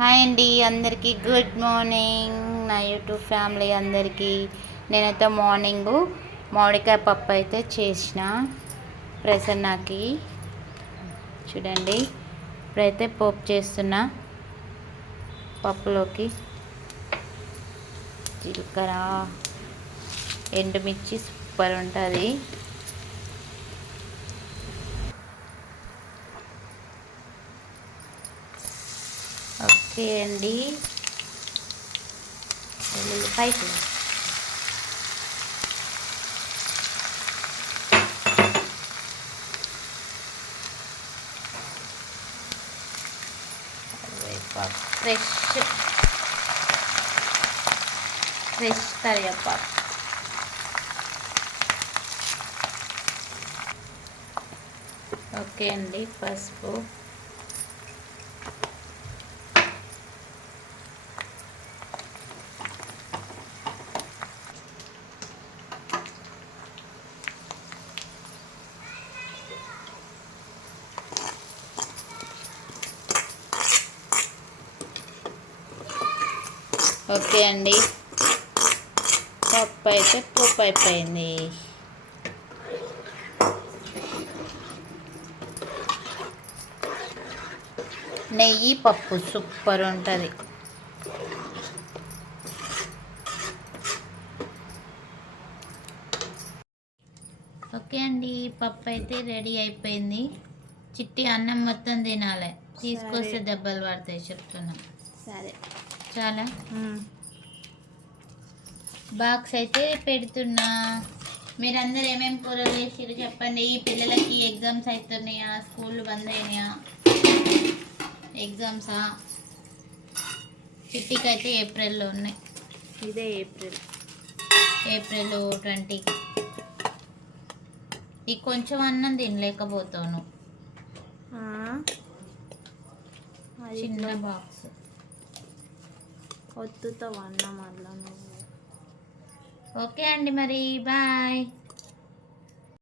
Hi అండి, అందరికీ good morning. నా యూట్యూబ్ ఫ్యామిలీ అందరికీ నేనైతే మార్నింగు మామిడికాయ పప్పు అయితే చేసిన ప్రసన్నకి. చూడండి, ఇప్పుడైతే పోపు చేస్తున్నా. పప్పులోకి జీలకర్ర, ఎండుమిర్చి సూపర్ ఉంటుంది. ఓకే అండి, ఉల్లిపాయలు ఫ్రెష్ కరివేపాకు. ఓకే అండి, పసుపు, ఓకే అండి, పప్పు అయితే పోపు అయిపోయింది. నెయ్యి పప్పు సూపర్ ఉంటుంది. ఓకే అండి, పప్పు అయితే రెడీ అయిపోయింది. చిట్టి అన్నం మొత్తం తినాలి, తీసుకొస్తే దెబ్బలు పడతాయి చెప్తున్నా. సరే, చాలా బాక్స్ అయితే పెడుతున్నా. మీరందరూ ఏమేమి కూరలు చేసిరు చెప్పండి. పిల్లలకి ఎగ్జామ్స్ అవుతున్నాయా, స్కూళ్ళు బంద్ అయినాయా? ఎగ్జామ్సా? చిట్టికి అయితే ఏప్రిల్లో ఉన్నాయి. ఇదే ఏప్రిల్ 20 ఈ కొంచెం అన్నం తినలేకపోతాను. చిన్న బాక్స్ ఒత్తుతావు అన్నం అట్లా నువ్వు. ఓకే అండి, మరి బాయ్.